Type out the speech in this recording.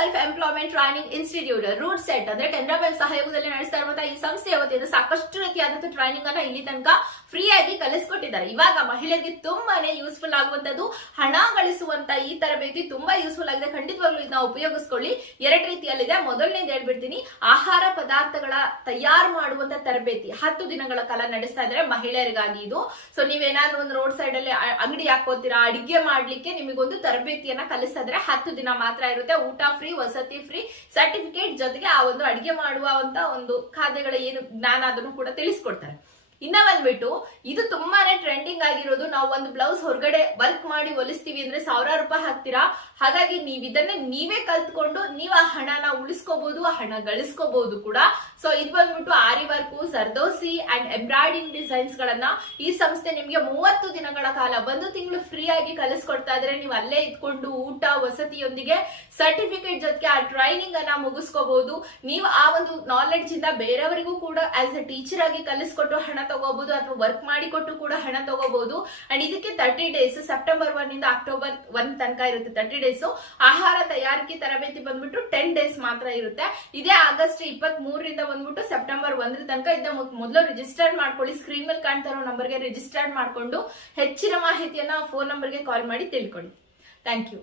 Self employment training institute RUDSET ಅಂದ್ರೆ Canara bank ಸಹಯೋಗದಲ್ಲಿ ನಡೆಸ್ತಾ ಇರುವಂತಹ ಈ ಸಂಸ್ಥೆಯ ವತಿಯಿಂದ ಸಾಕಷ್ಟು ರೀತಿಯಾದಂತಹ ಟ್ರೈನಿಂಗ್ ಅನ್ನ ಇಲ್ಲಿ ತನಕ ಫ್ರೀ ಆಗಿ ಕಲಿಸ್ಕೊಟ್ಟಿದ್ದಾರೆ. ಇವಾಗ ಮಹಿಳೆಯರಿಗೆ ತುಂಬಾನೇ ಯೂಸ್ಫುಲ್ ಆಗುವಂತದ್ದು ಹಣ ಗಳಿಸುವಂತ ಈ ತರಬೇತಿ ತುಂಬಾ ಯೂಸ್ಫುಲ್ ಆಗಿದೆ. ಖಂಡಿತವಾಗ್ಲೂ ಇದನ್ನ ಉಪಯೋಗಿಸ್ಕೊಳ್ಳಿ. ಎರಡು ರೀತಿಯಲ್ಲಿದೆ. ಮೊದಲನೇದು ಹೇಳ್ಬಿಡ್ತೀನಿ, ಆಹಾರ ಪದಾರ್ಥಗಳ ತಯಾರು ಮಾಡುವಂತ ತರಬೇತಿ. ಹತ್ತು ದಿನಗಳ ಕಾಲ ನಡೆಸ್ತಾ ಇದ್ದಾರೆ ಮಹಿಳೆಯರಿಗಾಗಿ ಇದು. ಸೊ ನೀವೇನಾದ್ರೂ ಒಂದು ರೋಡ್ ಸೈಡ್ ಅಲ್ಲಿ ಅಂಗಡಿ ಹಾಕೋತೀರಾ ಅಡಿಗೆ ಮಾಡ್ಲಿಕ್ಕೆ ನಿಮಗೊಂದು ತರಬೇತಿಯನ್ನ ಕಲಿಸ್ತಾ ಇದ್ರೆ ಹತ್ತು ದಿನ ಮಾತ್ರ ಇರುತ್ತೆ. ಊಟ ಫ್ರೀ ವಸತಿ ಫ್ರೀ ಸರ್ಟಿಫಿಕೇಟ್ ಜೊತೆಗೆ ಆ ಒಂದು ಅಡಿಗೆ ಮಾಡುವಂತ ಒಂದು ಖಾದ್ಯಗಳ ಏನು ಜ್ಞಾನ ಅದನ್ನು ಕೂಡ ತಿಳಿಸ್ಕೊಡ್ತಾರೆ. ಇನ್ನ ಬಂದ್ಬಿಟ್ಟು ಇದು ತುಂಬಾನೇ ಟ್ರೆಂಡಿಂಗ್ ಆಗಿರೋದು. ನಾವು ಒಂದು ಬ್ಲೌಸ್ ಹೊರಗಡೆ ವರ್ಕ್ ಮಾಡಿ ಹೊಲಿಸ್ತೀವಿ ಅಂದ್ರೆ ಸಾವಿರಾರು ರೂಪಾಯಿ ಹಾಕ್ತೀರಾ? ಹಾಗಾಗಿ ನೀವ್ ಇದನ್ನೇ ನೀವೇ ಕಲ್ತ್ಕೊಂಡು ನೀವು ಆ ಹಣನ ಉಳಿಸ್ಕೋಬಹುದು ಹಣ ಗಳಿಸ್ಕೋಬಹುದು ಕೂಡ. ಸೊ ಇದು ಬಂದ್ಬಿಟ್ಟು aari work zardozi and embroidering designs ಗಳನ್ನ ಈ ಸಂಸ್ಥೆ ನಿಮ್ಗೆ ಮೂವತ್ತು ದಿನಗಳ ಕಾಲ ಒಂದು ತಿಂಗಳು ಫ್ರೀ ಆಗಿ ಕಲಿಸ್ಕೊಡ್ತಾ ಇದ್ರೆ ನೀವು ಅಲ್ಲೇ ಇದ್ಕೊಂಡು ಊಟ, ವಸತಿಯೊಂದಿಗೆ ಸರ್ಟಿಫಿಕೇಟ್ ಜೊತೆಗೆ ಆ ಟ್ರೈನಿಂಗ್ ಅನ್ನ ಮುಗಿಸ್ಕೋಬಹುದು ನೀವು ಆ ಒಂದು ನಾಲೆಡ್ಜ್ ಇಂದ ಬೇರೆಯವರಿಗೂ ಕೂಡ ಆಸ್ ಎ ಟೀಚರ್ ಆಗಿ ಕಲಿಸ್ಕೊಟ್ಟು ಹಣ ತಗೋಬಹುದು ಅಥವಾ ವರ್ಕ್ ಮಾಡಿಕೊಟ್ಟು ಕೂಡ ಹಣ ತಗೋಬಹುದು. ಅಂಡ್ ಇದಕ್ಕೆ ತರ್ಟಿ ಡೇಸ್ ಸೆಪ್ಟೆಂಬರ್ ಒನ್ ಇಂದ ಅಕ್ಟೋಬರ್ ಒನ್ ತನಕ ಇರುತ್ತೆ ತರ್ಟಿ ಡೇಸ್ ಆಹಾರ ತಯಾರಿಕೆ ತರಬೇತಿ ಬಂದ್ಬಿಟ್ಟು ಟೆನ್ ಡೇಸ್ ಮಾತ್ರ ಇರುತ್ತೆ. ಇದೇ ಆಗಸ್ಟ್ ಇಪ್ಪತ್ತ್ ಮೂರರಿಂದ ಬಂದ್ಬಿಟ್ಟು ಸೆಪ್ಟೆಂಬರ್ ಒಂದರ ತನಕ ಇದನ್ನ ಮೊದ್- ಮೊದಲು ರಿಜಿಸ್ಟರ್ ಮಾಡ್ಕೊಳ್ಳಿ. ಸ್ಕ್ರೀನ್ ಮೇಲೆ ಕಾಣ್ತಾ ಇರೋ ನಂಬರ್ಗೆ ರಿಜಿಸ್ಟರ್ ಮಾಡ್ಕೊಂಡು ಹೆಚ್ಚಿನ ಮಾಹಿತಿಯನ್ನ ಫೋನ್ ನಂಬರ್ಗೆ ಕಾಲ್ ಮಾಡಿ ತಿಳ್ಕೊಳ್ಳಿ. Thank you